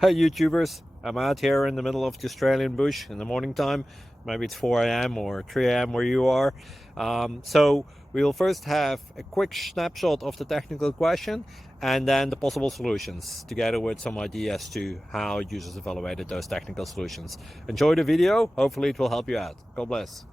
Hey YouTubers, I'm out here in the middle of the Australian bush in the morning time. Maybe it's 4 a.m. or 3 a.m. where you are. So we will first have a quick snapshot of the technical question and then the possible solutions, together with some ideas to how users evaluated those technical solutions. Enjoy the video, hopefully it will help you out. God bless.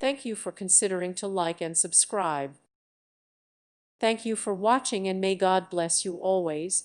Thank you for considering to like and subscribe. Thank you for watching, and may God bless you always.